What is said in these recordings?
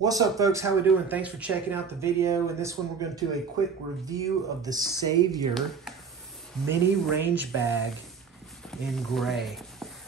What's up, folks? How we doing? Thanks for checking out the video. In this one, we're going to do a quick review of the Savior mini range bag in gray.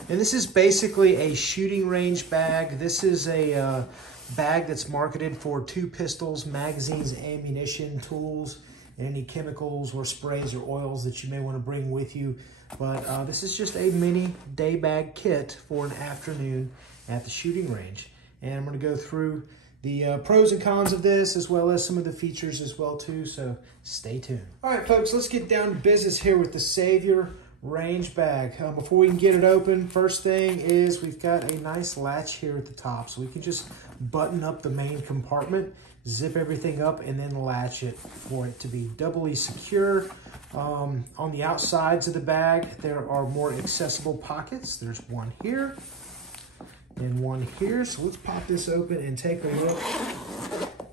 And this is basically a shooting range bag. This is a bag that's marketed for 2 pistols, magazines, ammunition, tools, and any chemicals or sprays or oils that you may want to bring with you. But this is just a mini day bag kit for an afternoon at the shooting range. And I'm going to go through the pros and cons of this, as well as some of the features as well too, so stay tuned. All right, folks, let's get down to business here with the Savior range bag. Before we can get it open, first thing is we've got a nice latch here at the top, so we can just button up the main compartment, zip everything up, and then latch it for it to be doubly secure. On the outsides of the bag, there are more accessible pockets. There's one here and one here. So let's pop this open and take a look.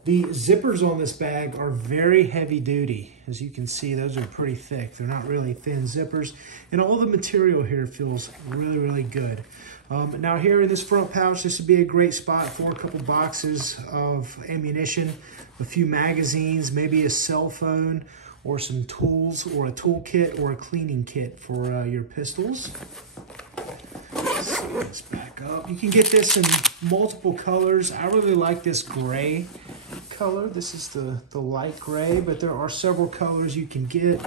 The zippers on this bag are very heavy duty. As you can see, those are pretty thick. They're not really thin zippers. And all the material here feels really, really good. Now here in this front pouch, this would be a great spot for a couple boxes of ammunition, a few magazines, maybe a cell phone, or some tools, or a tool kit, or a cleaning kit for your pistols. Let's see this back up. You can get this in multiple colors. I really like this gray color. This is the light gray, but there are several colors you can get.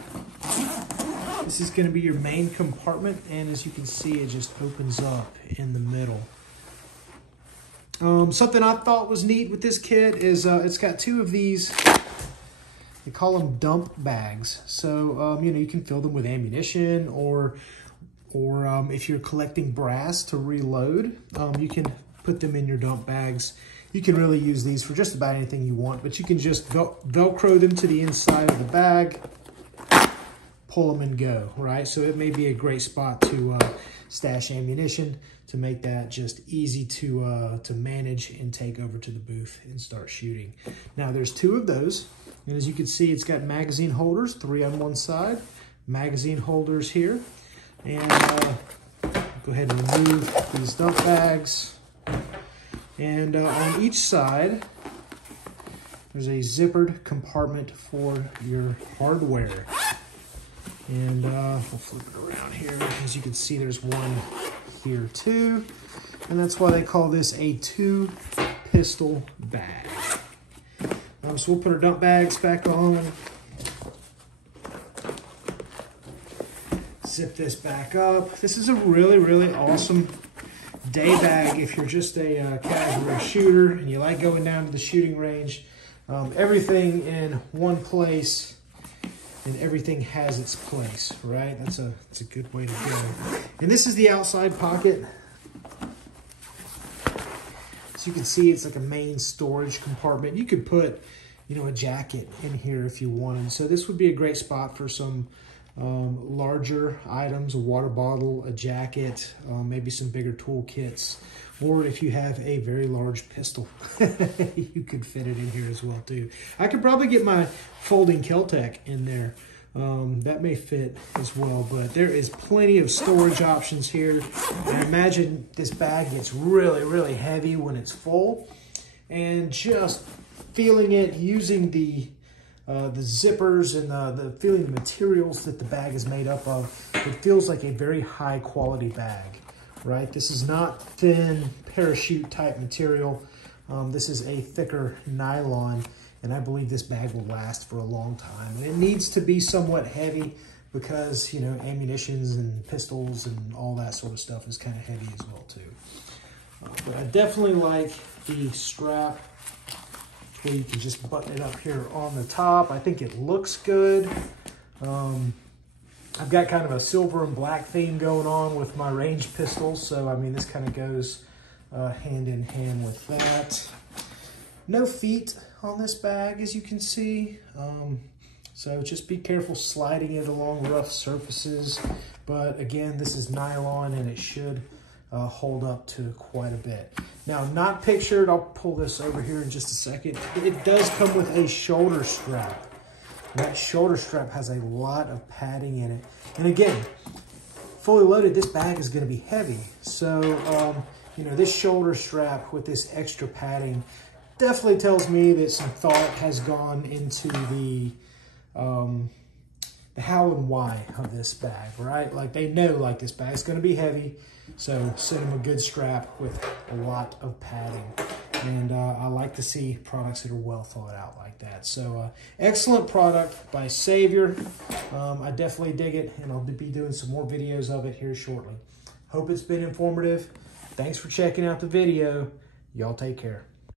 This is going to be your main compartment, and as you can see, it just opens up in the middle. Something I thought was neat with this kit is it's got 2 of these. They call them dump bags. So, you know, you can fill them with ammunition, or if you're collecting brass to reload, you can put them in your dump bags. You can really use these for just about anything you want, but you can just Velcro them to the inside of the bag, pull them and go, right? So it may be a great spot to stash ammunition, to make that just easy to manage and take over to the booth and start shooting. Now there's 2 of those, and as you can see, it's got magazine holders, 3 on one side, magazine holders here. And go ahead and remove these dump bags. And on each side, there's a zippered compartment for your hardware. And we'll flip it around here. As you can see, there's one here too. And that's why they call this a 2-pistol bag. So we'll put our dump bags back on. Zip this back up. This is a really, really awesome day bag if you're just a casual shooter and you like going down to the shooting range. Everything in one place, and everything has its place, right? That's a good way to go. And this is the outside pocket. So you can see it's like a main storage compartment. You could put, you know, a jacket in here if you wanted. So this would be a great spot for some larger items, a water bottle, a jacket, maybe some bigger tool kits, or if you have a very large pistol, you could fit it in here as well too. I could probably get my folding Kel-Tec in there. That may fit as well, but there is plenty of storage options here. I imagine this bag gets really, really heavy when it's full, and just feeling it, using the zippers and the feeling the materials that the bag is made up of, it feels like a very high quality bag, right? This is not thin parachute type material. This is a thicker nylon, and I believe this bag will last for a long time. And it needs to be somewhat heavy because, you know, ammunitions and pistols and all that sort of stuff is kind of heavy as well too. But I definitely like the strap, where you can just button it up here on the top. I think it looks good. I've got kind of a silver and black theme going on with my range pistols, so I mean, this kind of goes hand in hand with that. No feet on this bag, as you can see. So just be careful sliding it along rough surfaces. But again, this is nylon, and it should hold up to quite a bit. Now, not pictured, I'll pull this over here in just a second. It does come with a shoulder strap. And that shoulder strap has a lot of padding in it. And again, fully loaded, this bag is going to be heavy. So, you know, this shoulder strap with this extra padding definitely tells me that some thought has gone into the how and why of this bag, right? Like they know like this bag's gonna be heavy, so send them a good strap with a lot of padding. And I like to see products that are well thought out like that. So excellent product by Savior. I definitely dig it, and I'll be doing some more videos of it here shortly. Hope it's been informative. Thanks for checking out the video. Y'all take care.